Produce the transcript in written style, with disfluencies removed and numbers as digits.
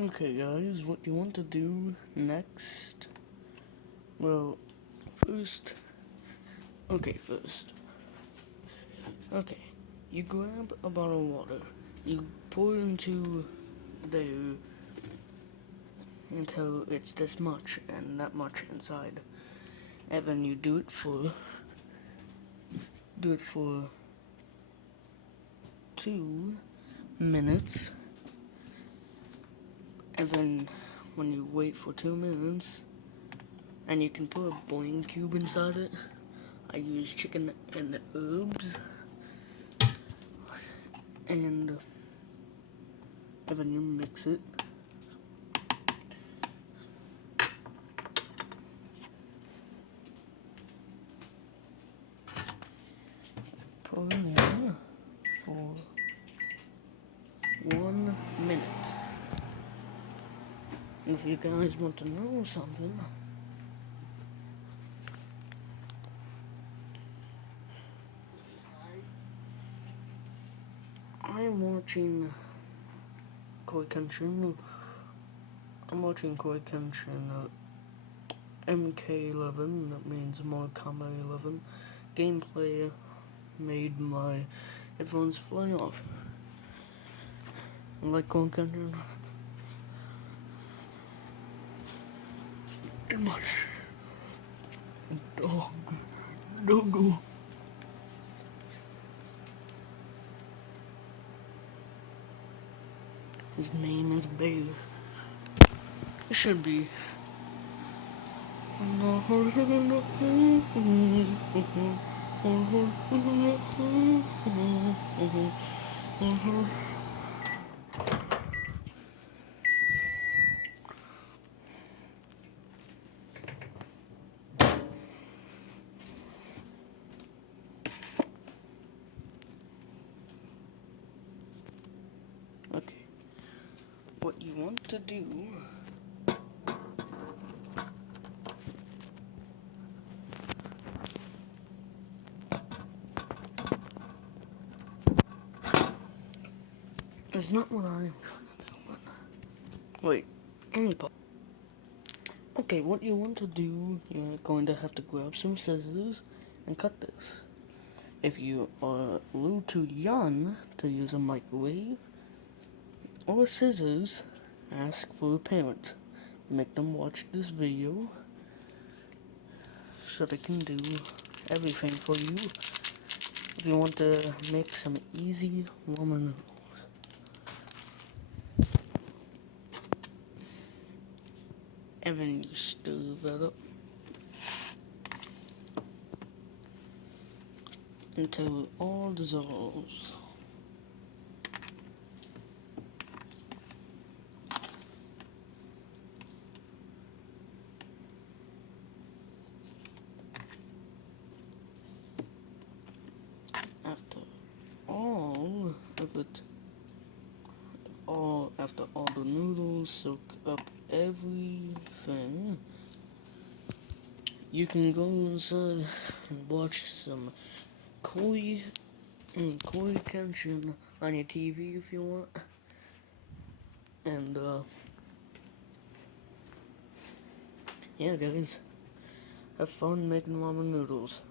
Okay guys, what you want to do next? Well, first, okay, you grab a bottle of water, you pour it into there until it's this much and that much inside, and then you do it for 2 minutes, and then when you wait for 2 minutes, and you can put a boiling cube inside it. I use chicken and herbs, and then you mix it. Put it in for 1 minute. If you guys want to know something, I'm watching Koi Kenshin. I'm watching Koi Kenshin MK11, that means Mortal Kombat 11. Gameplay made my headphones fly off. Like Koi Kenshin. And my doggo. His name is Bear. It should be. Okay. What you want to do is not what I'm trying to do, but wait, okay, what you want to do, you're going to have to grab some scissors and cut this. If you are a little too young to use a microwave or scissors, ask for a parent. Make them watch this video so they can do everything for you. If you want to make some easy ramen noodles, and then you stir that up until it all dissolves. After all the noodles soak up everything, you can go inside and watch some Koi Kenshin on your TV if you want. And yeah guys, have fun making ramen noodles.